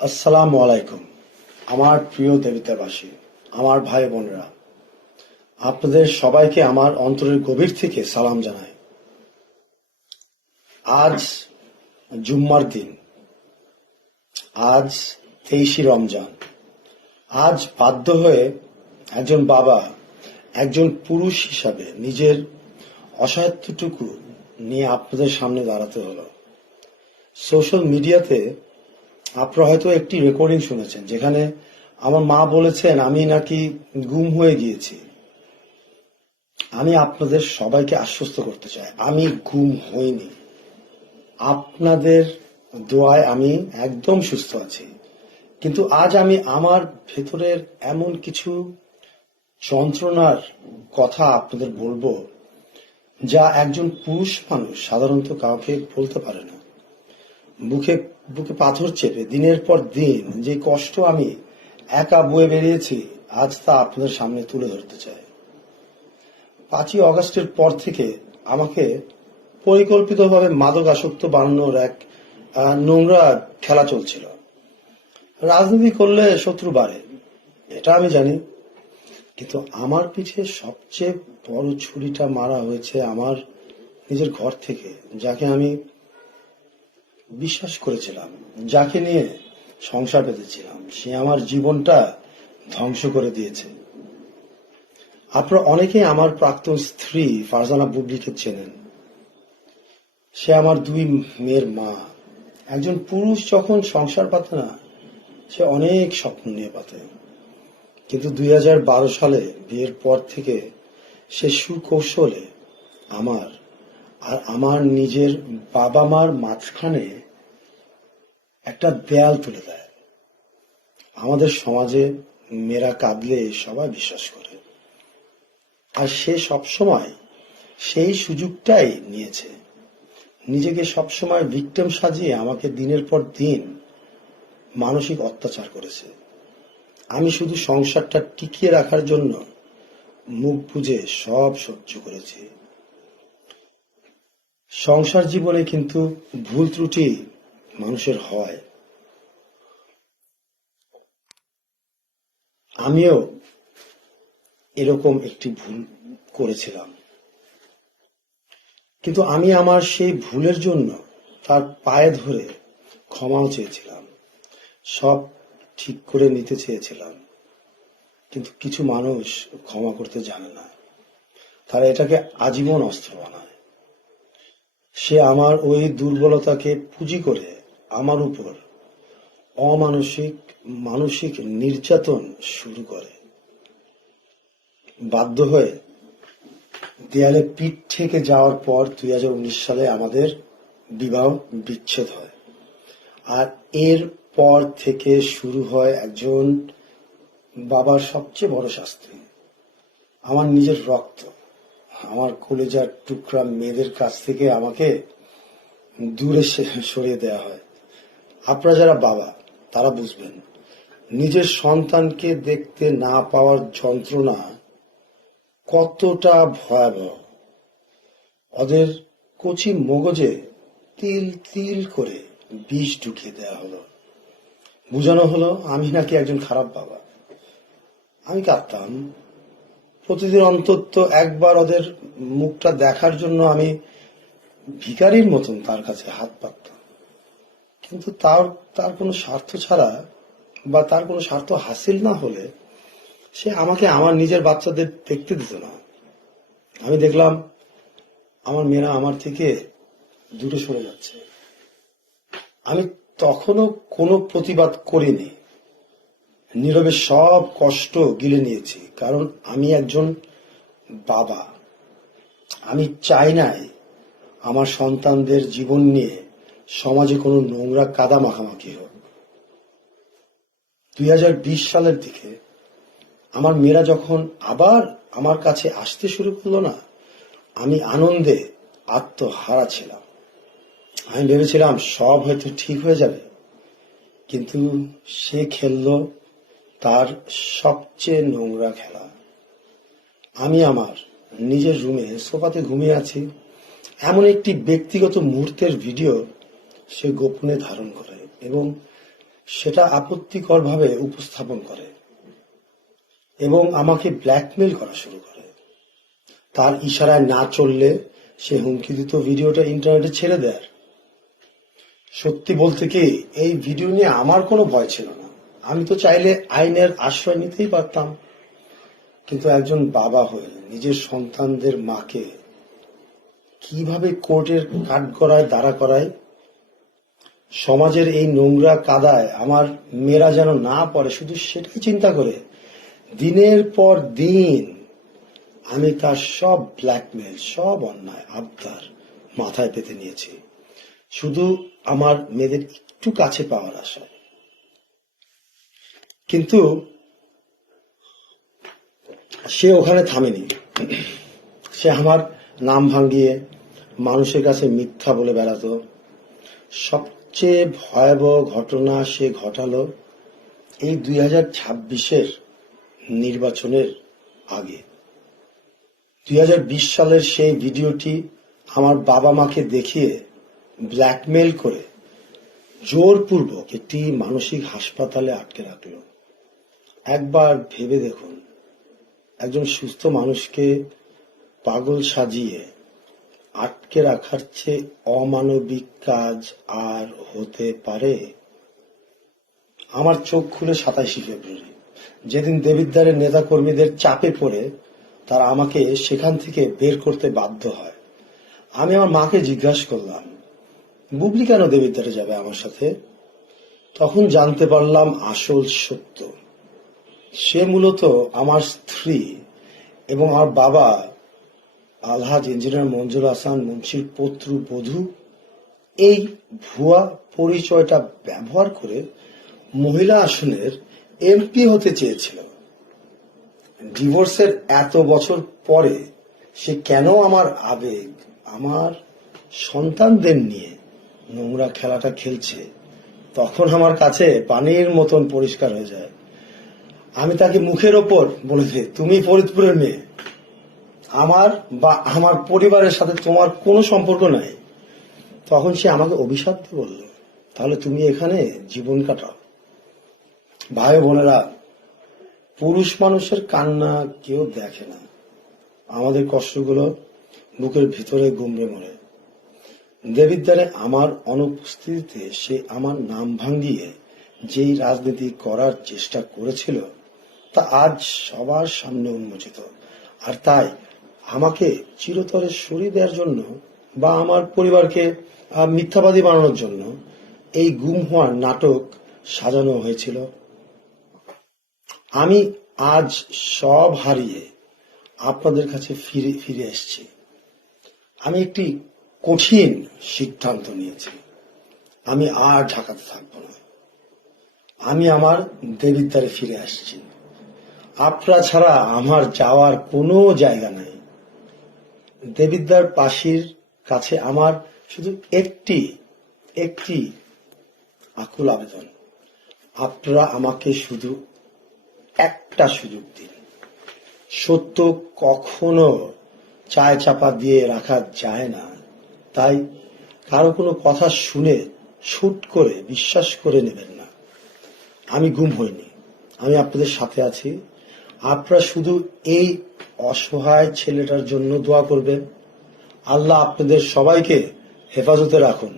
আসসালামু আলাইকুম। আমার প্রিয় দেবিতাবাসী, আমার ভাই বোনেরা, আপনাদের সবাইকে আমার অন্তরের গভীর থেকে সালাম জানাই। আজ জুম্মার দিন, আজ 23 রমজান। আজ বাধ্য হয়ে একজন বাবা, একজন পুরুষ হিসাবে নিজের অসহায়ত্বটুকু নিয়ে আপনাদের সামনে দাঁড়াতে হলো। সোশ্যাল মিডিয়াতে আপনারা হয়তো একটি রেকর্ডিং শুনেছেন যেখানে আমার মা বলেছেন আমি নাকি গুম হয়ে গিয়েছি। আমি আপনাদের সবাইকে আশ্বস্ত করতে চাই, আমি গুম হইনি। আপনাদের দোয়ায় আমি একদম সুস্থ আছি। কিন্তু আজ আমি আমার ভেতরের এমন কিছু যন্ত্রণার কথা আপনাদের বলবো, যা একজন পুরুষ মানুষ সাধারণত কাউকে বলতে পারে না। বুকে বুকে পাথর চেপে দিনের পর দিন যে কষ্ট আমি একা বয়ে বেরিয়েছি, আজ তা আপনাদের সামনে তুলে ধরতে চাই। 5ই অগস্টের পর থেকে আমাকে পরিকল্পিতভাবে মাদকাসক্ত বানানোর এক নোংরা খেলা চলছিল। রাজনীতি করলে শত্রু বাড়ে, এটা আমি জানি, কিন্তু আমার পিঠে সবচেয়ে বড় ছুরিটা মারা হয়েছে আমার নিজের ঘর থেকে, যাকে আমি বিশ্বাস করেছিলাম, যাকে নিয়ে সংসার পেতেছিলাম। সে আমার জীবনটা ধ্বংস করে দিয়েছে। আপনারা অনেকেই আমার প্রাক্তন স্ত্রী ফারজানা বুবলিকে চেনেন। সে আমার 2 মেয়ের মা। একজন পুরুষ যখন সংসার পাতে না, সে অনেক স্বপ্ন নিয়ে পাতে, কিন্তু 2012 সালে বিয়ের পর থেকে সে সুকৌশলে আমার আর আমার নিজের বাবা মার মাঝখানে একটা দেয়াল তুলে দেয়। আমাদের সমাজে মেয়েরা কাঁদলে সবাই বিশ্বাস করে, আর সে সবসময় সেই সুযোগটাই নিয়েছে। নিজেকে সবসময় ভিকটিম সাজিয়ে আমাকে দিনের পর দিন মানসিক অত্যাচার করেছে। আমি শুধু সংসারটা টিকিয়ে রাখার জন্য মুখ বুজে সব সহ্য করেছি। সংসার জীবনে কিন্তু ভুল ত্রুটি মানুষের হয়। আমিও এরকম একটি ভুল করেছিলাম, কিন্তু আমি আমার সেই ভুলের জন্য তার পায়ে ধরে ক্ষমাও চেয়েছিলাম, সব ঠিক করে নিতে চেয়েছিলাম। কিন্তু কিছু মানুষ ক্ষমা করতে জানে না, তারা এটাকে আজীবন অস্ত্র বানায়। সে আমার ওই দুর্বলতাকে পুঁজি করে আমার উপর অমানসিক মানসিক নির্যাতন শুরু করে। বাধ্য হয়ে দেয়ালে পিঠ থেকে যাওয়ার পর 2019 সালে আমাদের বিবাহ বিচ্ছেদ হয়। আর এর পর থেকে শুরু হয় একজন বাবার সবচেয়ে বড় শাস্তি। আমার নিজের রক্ত, আমার কলেজার টুকরা মেয়েদের কাছ থেকে আমাকে দূরে সরিয়ে দেওয়া হয়। আপনারা যারা বাবা, তারা বুঝবেন নিজের সন্তানকে দেখতে না পাওয়ার যন্ত্রণা কতটা ভয়াবহ। ওদের কচি মগজে তিল তিল করে বিষ ঢুকিয়ে দেওয়া হলো। বুঝানো হলো আমি নাকি একজন খারাপ বাবা। আমি কাঁদতাম। প্রতিদিন অন্তত একবার ওদের মুখটা দেখার জন্য আমি ভিখারির মতন তার কাছে হাত পাততাম। কিন্তু তার তার কোনো স্বার্থ ছাড়া বা তার কোনো স্বার্থ হাসিল না হলে সে আমাকে আমার নিজের বাচ্চাদের দেখতে দিত না। আমি দেখলাম আমার মেয়েরা আমার থেকে দূরে সরে যাচ্ছে। আমি তখনও কোনো প্রতিবাদ করিনি, নীরবে সব কষ্ট গিলে নিয়েছি, কারণ আমি একজন বাবা। আমি চাই নাই আমার সন্তানদের জীবন নিয়ে সমাজে কোনো নোংরা কাদা মাখামাখি হোক। 2020 সালের দিকে আমার মেয়েরা যখন আবার আমার কাছে আসতে শুরু করলো না, আমি আনন্দে আত্মহারা ছিলাম। আমি ভেবেছিলাম সব হয়তো ঠিক হয়ে যাবে, কিন্তু সে খেললো তার সবচেয়ে নোংরা খেলা। আমি আমার নিজের রুমে সোফাতে ঘুমিয়ে আছি, এমন একটি ব্যক্তিগত মুহূর্তের ভিডিও সে গোপনে ধারণ করে এবং সেটা আপত্তিকরভাবে উপস্থাপন করে এবং আমাকে ব্ল্যাকমেল করা শুরু করে। তার ইশারায় না চললে সে হুমকি দিত ভিডিওটা ইন্টারনেটে ছেড়ে দেয়। সত্যি বলতে কি, এই ভিডিও নিয়ে আমার কোনো ভয় ছিল না। আমি তো চাইলে আইনের আশ্রয় নিতেই পারতাম, কিন্তু একজন বাবা হয়ে নিজের সন্তানদের মাকে কিভাবে কোর্টের কাঠগড়ায় দাঁড়া করায়, সমাজের এই নোংরা কাদায় আমার মেয়েরা যেন না পড়ে, শুধু সেটাই চিন্তা করে দিনের পর দিন আমি তার সব ব্ল্যাকমেল, সব অন্যায় আবদার মাথায় পেতে নিয়েছি, শুধু আমার মেয়েদের একটু কাছে পাওয়ার আশায়। কিন্তু সে ওখানে থামেনি। সে আমার নাম ভাঙিয়ে মানুষের কাছে মিথ্যা বলে বেড়াতো। সবচেয়ে ভয়াবহ ঘটনা সে ঘটালো এই 2026-এর নির্বাচনের আগে। 2020 সালের সেই ভিডিওটি আমার বাবা মাকে দেখিয়ে ব্ল্যাকমেল করে জোরপূর্বক একটি মানসিক হাসপাতালে আটকে রাখলো। একবার ভেবে দেখুন, একজন সুস্থ মানুষকে পাগল সাজিয়ে আটকে রাখার চেয়ে অমানবিক কাজ আর হতে পারে? আমার চোখ খুলে 27 ফেব্রুয়ারি, যেদিন দেবিদ্বারের নেতাকর্মীদের চাপে পড়ে তারা আমাকে সেখান থেকে বের করতে বাধ্য হয়। আমি আমার মাকে জিজ্ঞাসা করলাম, বুবলি কেন দেবিদ্বারে যাবে আমার সাথে? তখন জানতে পারলাম আসল সত্য। সে মূলত আমার স্ত্রী এবং আমার বাবা আলহাজ ইঞ্জিনিয়ার মঞ্জুর হাসান মুন্সির পুত্রবধূ। এই ভুয়া পরিচয়টা ব্যবহার করে মহিলা আসনের এমপি হতে চেয়েছিল। ডিভোর্সের এত বছর পরে সে কেন আমার আবেগ, আমার সন্তানদের নিয়ে নোংরা খেলাটা খেলছে, তখন আমার কাছে পানির মতন পরিষ্কার হয়ে যায়। আমি তাকে মুখের ওপর বলে দিই, তুমি ফরিদপুরের মেয়ে, আমার বা আমার পরিবারের সাথে তোমার কোনো সম্পর্ক নাই। তখন সে আমাকে অভিশাপ দিয়ে বলল, তাহলে তুমি এখানে জীবন কাটাও। ভাই বোনেরা, পুরুষ মানুষের কান্না কেউ দেখে না। আমাদের কষ্টগুলো বুকের ভিতরে গুমড়ে মরে। দেবিদ্বারে আমার অনুপস্থিতিতে সে আমার নাম ভাঙিয়ে যেই রাজনীতি করার চেষ্টা করেছিল তা আজ সবার সামনে উন্মোচিত। আর তাই আমাকে চিরতরে সরিয়ে দেওয়ার জন্য বা আমার পরিবারকে মিথ্যাবাদী বানানোর জন্য এই গুম হওয়ার নাটক সাজানো হয়েছিল। আমি আজ সব হারিয়ে আপনাদের কাছে ফিরে এসেছি। আমি একটি কঠিন সিদ্ধান্ত নিয়েছি। আমি আর ঢাকাতে থাকবো না। আমি আমার দেবিদ্বারে ফিরে আসছি। আপনারা ছাড়া আমার যাওয়ার কোনো জায়গা নাই। দেবিদ্বার পাশির কাছে আমার শুধু একটি আকুল আবেদন, আপনারা আমাকে শুধু একটা সুযোগ দিন। সত্য কখনো চায় চাপা দিয়ে রাখা যায় না, তাই কারো কোনো কথা শুনে ছুট করে বিশ্বাস করে নেবেন না। আমি গুম হইনি, আমি আপনাদের সাথে আছি। আপনারা শুধু এই অসহায় ছেলেটার জন্য দোয়া করবেন। আল্লাহ আপনাদের সবাইকে হেফাজতে রাখুন।